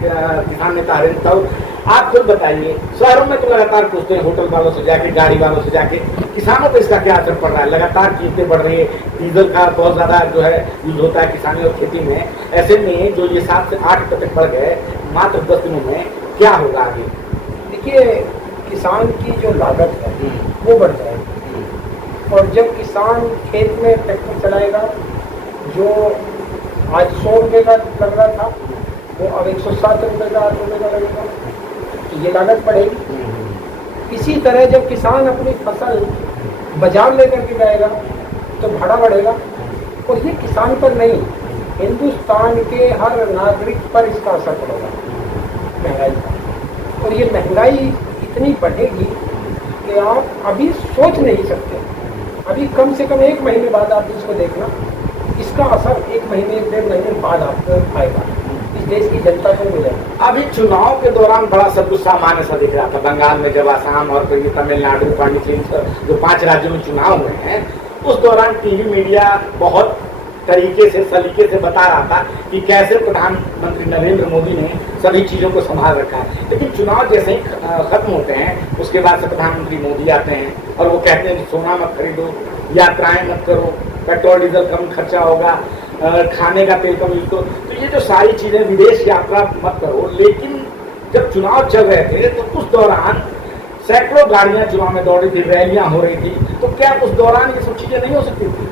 किसान नेता हरेंद्र तब आप खुद बताइए, शहरों में तो लगातार पूछते हैं होटल वालों से जाके, गाड़ी वालों से जाके, किसानों पर इसका क्या असर पड़ रहा है? लगातार कीमतें बढ़ रही है, डीजल का बहुत ज़्यादा जो है यूज होता है किसानी और खेती में। ऐसे में जो ये 7 से 8 तक बढ़ गए मात्र 10 दिनों में, क्या होगा आगे? देखिए, किसान की जो लागत है वो बढ़ जाएगी, और जब किसान खेत में ट्रैक्टर चलाएगा, जो आज 100 रुपये का लग रहा था वो अब 107 रुपये का, 8 रुपये का लगेगा, तो ये लागत बढ़ेगी। इसी तरह जब किसान अपनी फसल बाजार लेकर के जाएगा तो भाड़ा बढ़ेगा, और ये किसान पर नहीं, हिंदुस्तान के हर नागरिक पर इसका असर पड़ेगा, महंगाई का। और ये महंगाई इतनी बढ़ेगी कि आप अभी सोच नहीं सकते। अभी कम से कम 1 महीने बाद आप इसको देखना, इसका असर 1 महीने 1.5 महीने बाद आपको आएगा, इस देश की जनता को मिलेगा। अभी चुनाव के दौरान बड़ा सब कुछ सामान्य सा दिख रहा था। बंगाल में जब आसाम और फिर तमिलनाडु, पांडिचेरी, जो 5 राज्यों में चुनाव हुए हैं, उस दौरान टीवी मीडिया बहुत तरीके से, सलीके से बता रहा था कि कैसे प्रधानमंत्री नरेंद्र मोदी ने सभी चीज़ों को संभाल रखा है। लेकिन चुनाव जैसे ही खत्म होते हैं, उसके बाद से प्रधानमंत्री मोदी आते हैं और वो कहते हैं सोना मत खरीदो, यात्राएं मत करो, पेट्रोल डीजल कम खर्चा होगा, खाने का तेल कम यूज करो। तो ये जो सारी चीज़ें, विदेश यात्रा मत करो। लेकिन जब चुनाव चल रहे थे तो उस दौरान सैकड़ों गाड़ियाँ चुनाव में दौड़ रही थी, रैलियाँ हो रही थी, तो क्या उस दौरान ये सब चीज़ें नहीं हो सकती थी?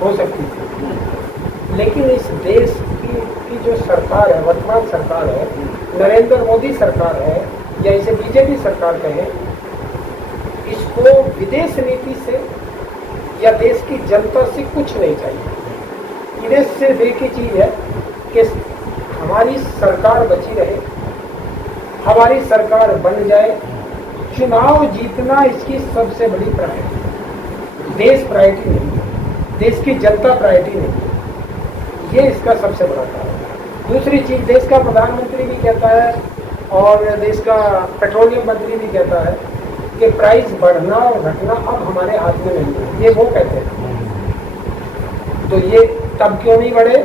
हो सकती थी, लेकिन इस देश की जो सरकार है, वर्तमान सरकार है, नरेंद्र मोदी सरकार है, या इसे बीजेपी सरकार कहें, इसको विदेश नीति से या देश की जनता से कुछ नहीं चाहिए। इन्हें सिर्फ एक ही चीज़ है कि हमारी सरकार बची रहे, हमारी सरकार बन जाए, चुनाव जीतना इसकी सबसे बड़ी प्रायोरिटी। देश प्रायोरिटी नहीं, देश की जनता प्रायोरिटी नहीं, ये इसका सबसे बड़ा कारण है। दूसरी चीज़, देश का प्रधानमंत्री भी कहता है और देश का पेट्रोलियम मंत्री भी कहता है कि प्राइस बढ़ना और घटना अब हमारे हाथ में नहीं है, ये वो कहते हैं। तो ये तब क्यों नहीं बढ़े?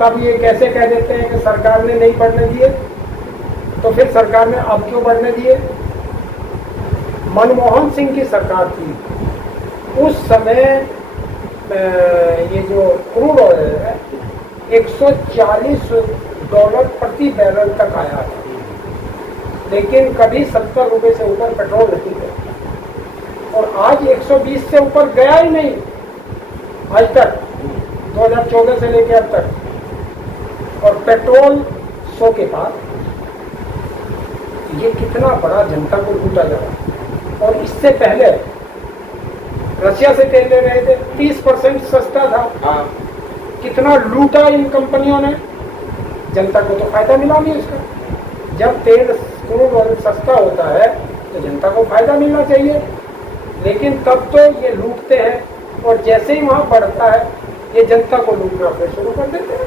तब ये कैसे कह देते हैं कि सरकार ने नहीं बढ़ने दिए, तो फिर सरकार ने अब क्यों बढ़ने दिए? मनमोहन सिंह की सरकार थी, उस समय ये जो क्रूड ऑयल है $140 प्रति बैरल तक आया था, लेकिन कभी 70 रुपये से ऊपर पेट्रोल नहीं गया, और आज 120 से ऊपर गया ही नहीं आज तक, 2014 से लेकर अब तक। और पेट्रोल 100 के पास, ये कितना बड़ा जनता को लूटा जा रहा है। और इससे पहले रशिया से तेल ले रहे थे, 30% सस्ता था। हाँ। कितना लूटा इन कंपनियों ने, जनता को तो फायदा मिला नहीं इसका। जब तेल क्रूड ऑयल सस्ता होता है तो जनता को फायदा मिलना चाहिए, लेकिन तब तो ये लूटते हैं, और जैसे ही वहाँ बढ़ता है ये जनता को लूटना फिर शुरू कर देते हैं।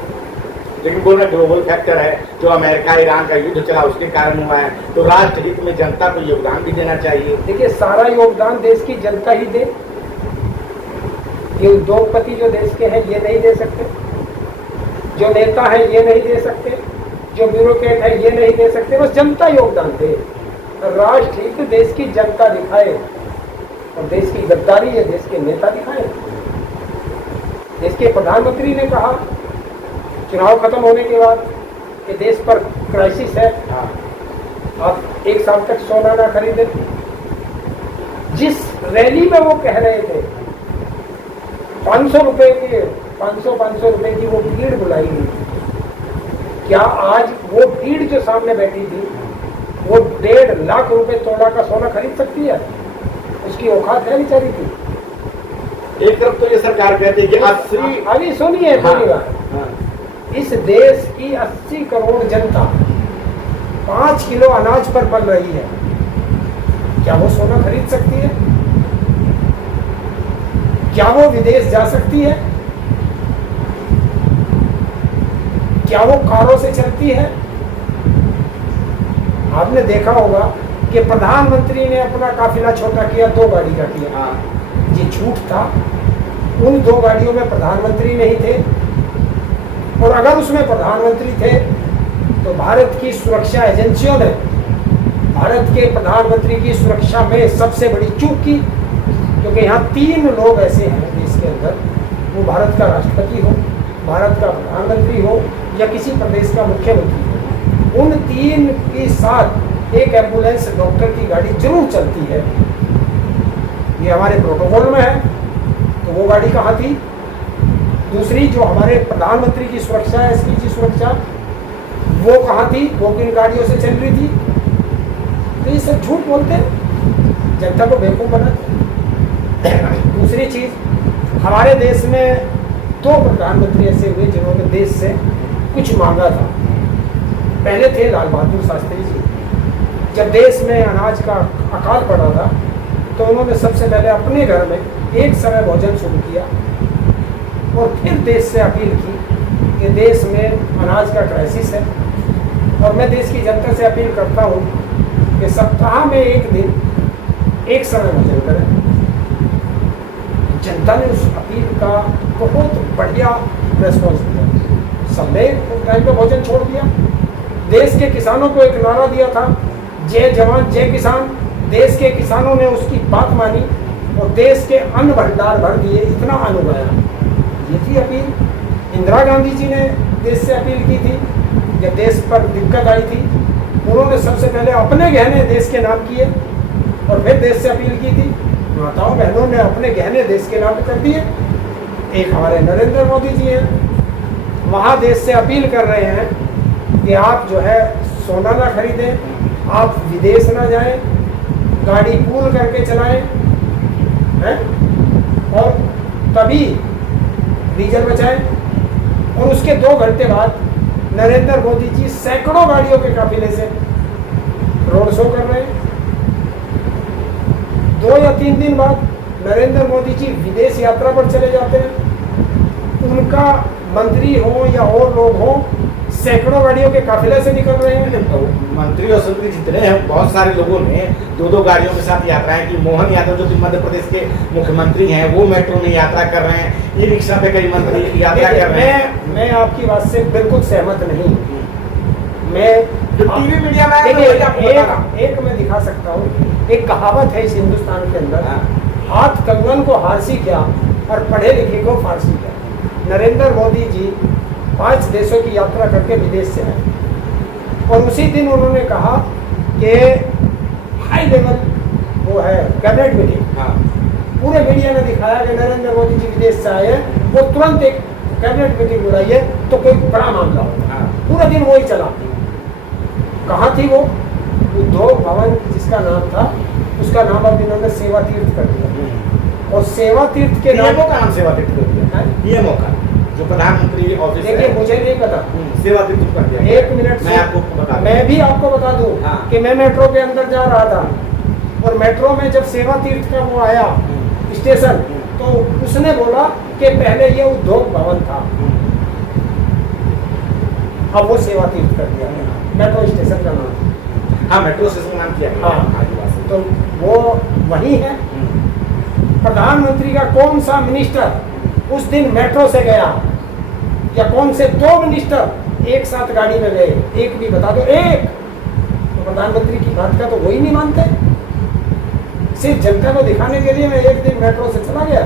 लेकिन बोल रहे ग्लोबल फैक्टर है, जो अमेरिका ईरान का युद्ध चला उसके कारण हुआ है, तो राष्ट्र हित में जनता को योगदान भी देना चाहिए। देखिए, सारा योगदान देश की जनता ही दे। ये उद्योगपति जो देश के हैं ये नहीं दे सकते, जो नेता है ये नहीं दे सकते, जो ब्यूरोक्रेट है ये नहीं दे सकते, बस जनता योगदान दे। राष्ट्र हित देश की जनता दिखाए, और देश की गद्दारी है देश के नेता दिखाए। देश के प्रधानमंत्री ने कहा चुनाव खत्म होने के बाद कि देश पर क्राइसिस है, आप 1 साल तक सोना ना खरीदें। जिस रैली में वो कह रहे थे 500 रुपए के 500 रुपए की वो भीड़ बुलाई गई, क्या आज वो भीड़ जो सामने बैठी थी वो 1.5 लाख रुपए तोला का सोना खरीद सकती है? उसकी औकात है बेचारी की। एक तरफ तो ये सरकार कहती है कि 80, अभी सुनिए पहली बात, इस देश की 80 करोड़ जनता 5 किलो अनाज पर पल रही है, क्या वो सोना खरीद सकती है? क्या वो विदेश जा सकती है? क्या वो कारों से चलती है? आपने देखा होगा कि प्रधानमंत्री ने अपना काफिला छोटा किया, 2 गाड़ी का किया। ये झूठ था, उन 2 गाड़ियों में प्रधानमंत्री नहीं थे, और अगर उसमें प्रधानमंत्री थे तो भारत भारत की सुरक्षा एजेंसियों ने भारत के प्रधानमंत्री की सुरक्षा में सबसे बड़ी चूक की, क्योंकि यहाँ 3 लोग ऐसे हैं देश के अंदर, वो भारत का राष्ट्रपति हो, भारत का प्रधानमंत्री हो या किसी प्रदेश का मुख्यमंत्री हो, उन 3 के साथ एक एम्बुलेंस डॉक्टर की गाड़ी जरूर चलती है। ये हमारे प्रोटोकॉल में है। तो वो गाड़ी कहाँ थी? दूसरी जो हमारे प्रधानमंत्री की सुरक्षा है, एसपी की सुरक्षा, वो कहाँ थी? वो किन गाड़ियों से चल रही थी? तो ये सब झूठ बोलते हैं, जनता को बेवकूफ बनाते हैं। दूसरी चीज, हमारे देश में 2 प्रधानमंत्री ऐसे हुए जिन्होंने देश से कुछ मांगा था। पहले थे लाल बहादुर शास्त्री जी। जब देश में अनाज का अकाल पड़ा था तो उन्होंने सबसे पहले अपने घर में एक समय भोजन शुरू किया और फिर देश से अपील की कि देश में अनाज का क्राइसिस है और मैं देश की जनता से अपील करता हूँ कि सप्ताह में एक दिन एक समय भोजन करें। जनता ने उस अपील का बहुत बढ़िया रेस्पॉन्स दिया। सबने टाइम पे भोजन छोड़ दिया। देश के किसानों को एक नारा दिया था, जय जवान जय किसान। देश के किसानों ने उसकी बात मानी और देश के अन्न भंडार भर दिए, इतना अन्न उगाया। ये थी अपील। इंदिरा गांधी जी ने देश से अपील की थी जब देश पर दिक्कत आई थी। उन्होंने सबसे पहले अपने गहने देश के नाम किए और फिर देश से अपील की थी। माताओं बहनों ने अपने गहने देश के नाम कर दिए। एक हमारे नरेंद्र मोदी जी हैं, वहाँ देश से अपील कर रहे हैं कि आप जो है सोना ना खरीदें, आप विदेश ना जाएं, गाड़ी पूल करके चलाएं, हैं? और तभी डीजल बचाएं। और उसके 2 घंटे बाद नरेंद्र मोदी जी सैकड़ों गाड़ियों के काफिले से रोड शो कर रहे हैं। 2 या 3 दिन बाद नरेंद्र मोदी जी विदेश यात्रा पर चले जाते हैं। उनका मंत्री हो या और लोग हो, सैकड़ों गाड़ियों के काफिले से निकल रहे हैं। मंत्री और संतरी जितने हैं, बहुत सारे लोगों ने 2-2 गाड़ियों के साथ यात्राएं की। मोहन यादव जो कि मध्य प्रदेश के मुख्यमंत्री हैं, वो मेट्रो में यात्रा कर रहे हैं। ई रिक्शा पे कई मंत्री यात्रा कर रहे हैं। मैं आपकी बात से बिल्कुल सहमत नहीं। मैं टीवी मीडिया में एक मैं दिखा सकता हूँ। एक कहावत है इस हिंदुस्तान के अंदर, हाथ कंगन को हारसी क्या और पढ़े लिखे को फारसी क्या। नरेंद्र मोदी जी 5 देशों की यात्रा करके विदेश से आए और उसी दिन उन्होंने कहा कि हाई लेवल वो है कैबिनेट मीटिंग। पूरे मीडिया ने दिखाया कि नरेंद्र मोदी जी विदेश से आए हैं, वो तुरंत एक कैबिनेट मीटिंग बुलाई है तो कोई बड़ा मामला होगा। पूरा दिन वही चला। कहाँ थी वो? उद्योग भवन जिसका नाम था, उसका नाम अब इन्होंने सेवा तीर्थ कर दिया। और सेवा तीर्थ के नाम का नाम सेवा तीर्थ कर दिया। पीएमओ का जो प्रधानमंत्री ऑफिस है, देखिए मुझे नहीं पता, सेवा तीर्थ कर दिया। 1 मिनट मैं आपको बता दूं। मैं भी आपको बता दूं कि मैं मेट्रो के अंदर जा रहा था और मेट्रो में जब सेवा तीर्थ का वो आया स्टेशन, तो उसने बोला कि पहले ये उद्योग भवन था, अब वो सेवा तीर्थ कर दिया मेट्रो स्टेशन का नाम। हाँ, मेट्रो स्टेशन का नाम किया गया। हाँ, तो वो वही है। प्रधानमंत्री का कौन सा मिनिस्टर उस दिन मेट्रो से गया, या कौन से 2 मिनिस्टर एक साथ गाड़ी में गए? एक भी बता दो, एक। तो प्रधानमंत्री की बात का तो वही नहीं मानते। सिर्फ जनता को दिखाने के लिए मैं एक दिन मेट्रो से चला गया,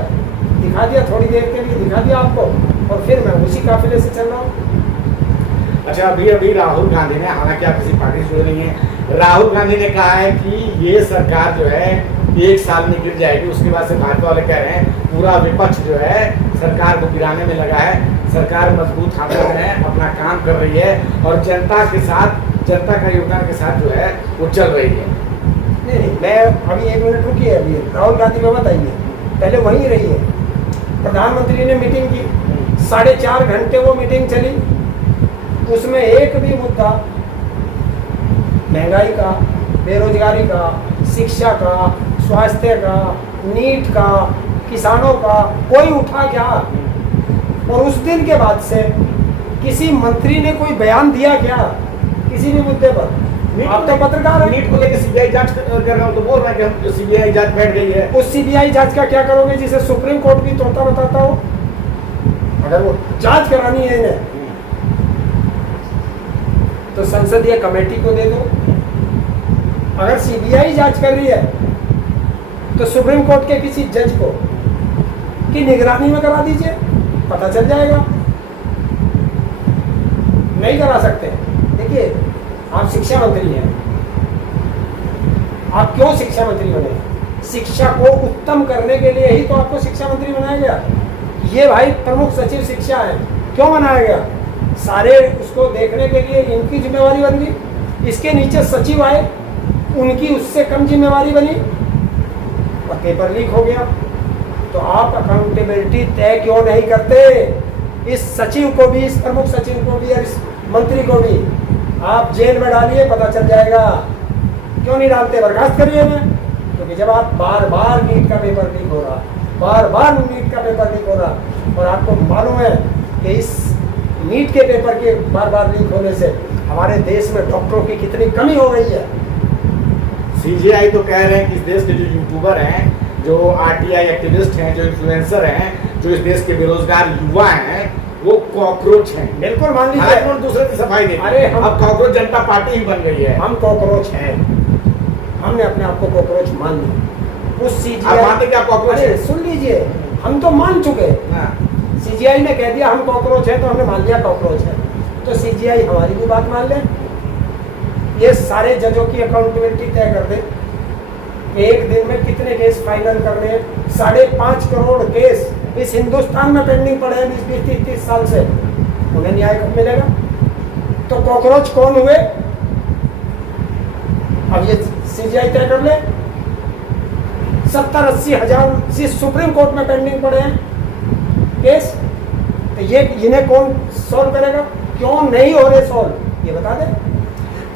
दिखा दिया, थोड़ी देर के लिए दिखा दिया आपको, और फिर मैं उसी काफिले से चल रहा हूँ। अच्छा, अभी राहुल गांधी ने, हालांकि आप किसी पार्टी से जुड़े नहीं है, राहुल गांधी ने कहा है कि ये सरकार जो है 1 साल में गिर जाएगी। उसके बाद से भाजपा वाले कह रहे हैं पूरा विपक्ष जो है सरकार को गिराने में लगा है, सरकार मजबूत हाथों में है, अपना काम कर रही है और जनता के साथ, जनता का योगदान के साथ जो है वो चल रही है। नहीं, मैं अभी 1 मिनट रुकी है। अभी राहुल गांधी को बताइए, पहले वहीं रही है। प्रधानमंत्री ने मीटिंग की, 4.5 घंटे वो मीटिंग चली, उसमें एक भी मुद्दा महंगाई का, बेरोजगारी का, शिक्षा का, स्वास्थ्य का, नीट का, किसानों का कोई उठा क्या? और उस दिन के बाद से किसी मंत्री ने कोई बयान दिया क्या किसी भी मुद्दे पर? आप तो पत्रकार हैं। नीट को लेकर सीबीआई जांच कर रहा हूं तो बोल रहे हैं कि सीबीआई जांच बैठ गई है। उस सीबीआई जांच का क्या करोगे जिसे सुप्रीम कोर्ट भी तोता बताता हो? अगर वो जांच करानी है इन्हें तो संसदीय कमेटी को दे दो। अगर सीबीआई जांच कर रही है तो सुप्रीम कोर्ट के किसी जज को की निगरानी में करा दीजिए, पता चल जाएगा। नहीं करा सकते, देखिए आप शिक्षा मंत्री हैं, आप क्यों शिक्षा मंत्री बने? शिक्षा को उत्तम करने के लिए ही तो आपको शिक्षा मंत्री बनाया गया। ये भाई प्रमुख सचिव शिक्षा है, क्यों बनाया गया? सारे उसको देखने के लिए इनकी जिम्मेवारी बन गई। इसके नीचे सचिव आए, उनकी उससे कम जिम्मेवारी बनी और पेपर लीक हो गया। तो आप अकाउंटेबिलिटी तय क्यों नहीं करते? इस सचिव को भी, इस प्रमुख सचिव को भी और इस मंत्री को भी आप जेल में डालिए, पता चल जाएगा। क्यों नहीं डालते? बर्खास्त करिए ना। क्योंकि जब आप बार बार नीट का पेपर लीक हो रहा, बार बार नीट का पेपर लीक हो रहा, और आपको मालूम है कि इस नीट के पेपर के बार बार लीक होने से हमारे देश में डॉक्टरों की कितनी कमी हो गई है। सीजीआई तो कह रहे हैं कि इस देश के जो यूट्यूबर हैं, जो आरटीआई एक्टिविस्ट हैं, जो इन्फ्लुएंसर हैं, जो इस देश के बेरोजगार युवा हैं, वो कॉकरोच हैं। बिल्कुल मान लीजिए, दूसरे की सफाई देते हैं। अरे हम अब कॉकरोच जनता पार्टी ही बन गई है। हम कॉकरोच हैं, हमने अपने आप को कॉकरोच मान लिया। उस सीजीआई, आप मानते क्या कॉकरोच है? सुन लीजिए, हम तो मान चुके। सीजीआई ने कह दिया हम कॉकरोच हैं, तो हमने मान लिया कॉकरोच है। तो सीजीआई हमारी भी बात मान ले। ये सारे जजों की अकाउंटेबिलिटी तय कर दे, एक दिन में कितने केस फाइनल करने हैं। 5.5 करोड़ केस इस हिंदुस्तान में पेंडिंग पड़े हैं 20-30 साल से, उन्हें न्याय कब मिलेगा? तो कॉकरोच कौन हुए? अब ये सीजीआई तय कर ले। 70-80 हजार सुप्रीम कोर्ट में पेंडिंग पड़े हैं केस, तो ये इन्हें कौन सॉल्व करेगा? क्यों नहीं हो रहे सॉल्व, ये बता दे।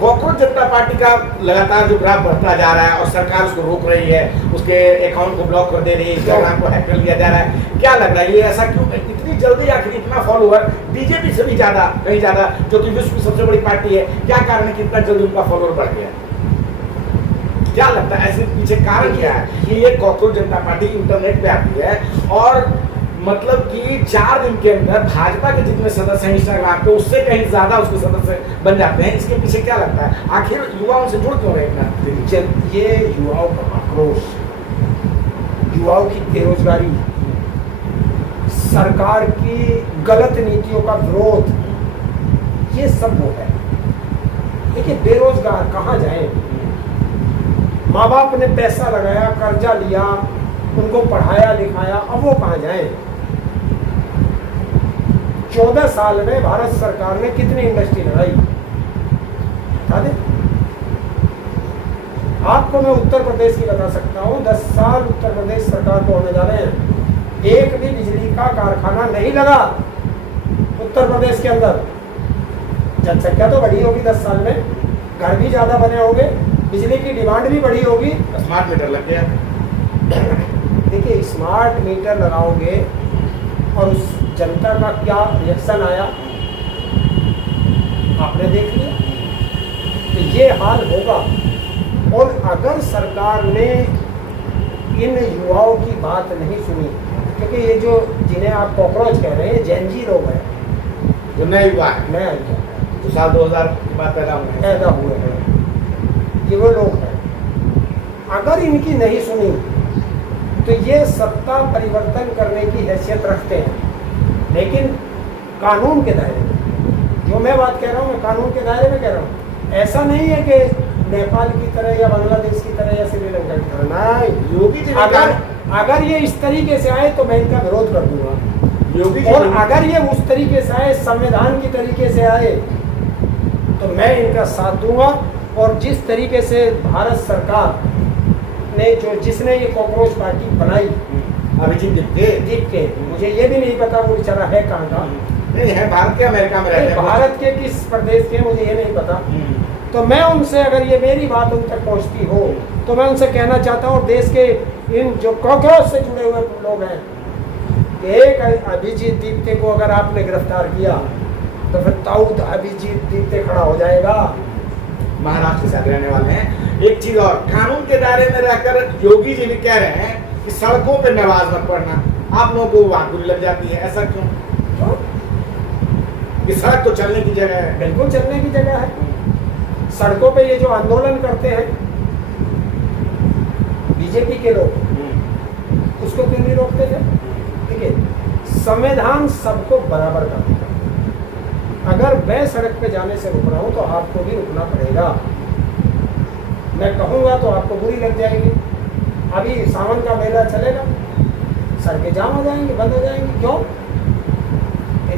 कॉकरोच जनता पार्टी का लगातार जो ग्राफ बढ़ता जा रहा है और सरकार उसको रोक रही है, उसके अकाउंट को ब्लॉक कर दे रही है, इंस्टाग्राम को हैक कर लिया जा रहा है, क्या लग रहा है ये ऐसा क्यों इतनी जल्दी? आखिर इतना फॉलोअर बीजेपी से भी ज्यादा, कहीं ज्यादा, जो कि विश्व की सबसे बड़ी पार्टी है, क्या कारण है कि इतना जल्दी उनका फॉलोअर बढ़ गया? क्या लगता है ऐसे पीछे कारण क्या है कि ये कॉकरोच जनता पार्टी इंटरनेट पे आती है और मतलब कि 4 दिन के अंदर भाजपा के जितने सदस्य हैं इंस्टाग्राम पे, उससे कहीं ज्यादा उसके सदस्य बन जाते हैं? इसके पीछे क्या लगता है? आखिर युवाओं से जुड़ क्यों रहे इतना? जब ये युवाओं का आक्रोश, युवाओं की बेरोजगारी, सरकार की गलत नीतियों का विरोध, ये सब वो है। देखिए बेरोजगार कहाँ जाए? माँ बाप ने पैसा लगाया, कर्जा लिया, उनको पढ़ाया लिखाया, अब वो कहाँ जाए? 14 साल में भारत सरकार ने कितनी इंडस्ट्री लगाई बता दे। आपको मैं उत्तर प्रदेश की बता सकता हूँ, 10 साल उत्तर प्रदेश सरकार को होने जा रहे हैं, एक भी बिजली का कारखाना नहीं लगा उत्तर प्रदेश के अंदर। जनसंख्या तो बढ़ी होगी 10 साल में, घर भी ज्यादा बने होंगे, बिजली की डिमांड भी बढ़ी होगी, स्मार्ट मीटर लग गया। देखिए स्मार्ट मीटर लगाओगे और उस जनता का क्या रिएक्शन आया आपने देख लिया। तो ये हाल होगा। और अगर सरकार ने इन युवाओं की बात नहीं सुनी, क्योंकि ये जो जिन्हें आप कॉकरोच कह रहे हैं जेनजी लोग हैं, जो नए युवा है, नया जो साल 2000 के बाद पैदा हुए हैं, ये वो लोग हैं। अगर इनकी नहीं सुनी तो ये सत्ता परिवर्तन करने की हैसियत रखते हैं, लेकिन कानून के दायरे में। जो मैं बात कह रहा हूँ मैं कानून के दायरे में कह रहा हूँ। ऐसा नहीं है कि नेपाल की तरह या बांग्लादेश की तरह या श्रीलंका की तरह। नहीं, योगी जी अगर ये इस तरीके से आए तो मैं इनका विरोध कर दूंगा। योगी और अगर ये उस तरीके से आए, संविधान की तरीके से आए, तो मैं इनका साथ दूंगा। और जिस तरीके से भारत सरकार ने जिसने ये कॉकरोच पार्टी बनाई, अभिजीत दीप के, मुझे ये भी नहीं पता वो बेचारा है कहाँ का। नहीं है, भारत के अमेरिका में रहते हैं। भारत के किस प्रदेश के मुझे ये नहीं पता। तो मैं उनसे, अगर ये मेरी बात उन तक पहुँचती हो, तो मैं उनसे कहना चाहता हूँ, देश के इन जो कॉकरोच से जुड़े हुए लोग हैं, एक अभिजीत दीप्ते को अगर आपने गिरफ्तार किया तो फिर ताऊद अभिजीत दीप्ते खड़ा हो जाएगा। महाराष्ट्र से रहने वाले हैं। एक चीज और, कानून के दायरे में रहकर योगी जी भी कह रहे हैं कि सड़कों पे नमाज मत पढ़ना। आप लोगों को वहां गोली लग जाती है, ऐसा क्यों? कि सड़क तो चलने की जगह है। बिल्कुल चलने की जगह है। सड़कों पे ये जो आंदोलन करते हैं बीजेपी के लोग, उसको क्यों नहीं रोकते थे? देखिए, संविधान सबको बराबर कर देगा। अगर मैं सड़क पे जाने से रुक रहा हूँ तो आपको भी रुकना पड़ेगा। मैं कहूँगा तो आपको बुरी लग जाएगी। अभी सावन का मेला चलेगा, सड़कें जाम हो जाएंगी, बंद हो जाएंगी। क्यों?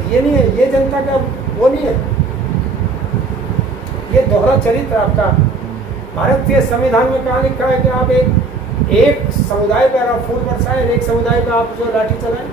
ये नहीं है, ये जनता का वो नहीं है, ये दोहरा चरित्र आपका। भारतीय संविधान में कहा लिखा है कि आप एक समुदाय पर आप फूल बरसाएं, एक समुदाय पर आप जो लाठी चलाएं।